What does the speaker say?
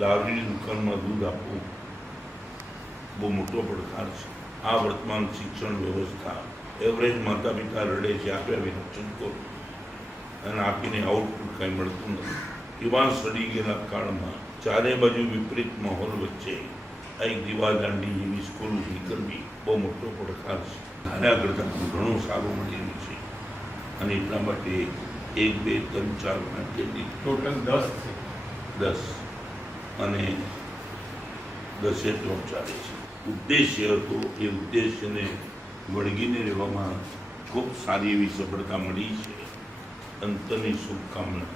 દારૂની દુકાનમાં દૂધ આપવું બહુ મોટો પડકાર છે. આ વર્તમાન શિક્ષણ વ્યવસ્થા એવરેજ માતા પિતા રડે છે, આપ્યા વિના ચૂકો અને આપીને આઉટપુટ કાંઈ મળતું નથી. એવા સડી ગયેલા કાળમાં ચારે બાજુ વિપરીત માહોલ વચ્ચે આ એક દીવાદાંડી જેવી સ્કૂલ ઊભી કરવી બહુ મોટો પડકાર છે. ધાર્યા કરતાં ઘણું સારું મળી રહ્યું છે અને એટલા માટે 1, 2, 3, 4 માટે ટોટલ 10 છે. 10 અને 10 ટોપ ચાલે છે. ઉદ્દેશ્ય હતો એ ઉદ્દેશ્યને વળગીને રહેવામાં ખૂબ સારી એવી સફળતા મળી છે. અંતરની શુભકામના.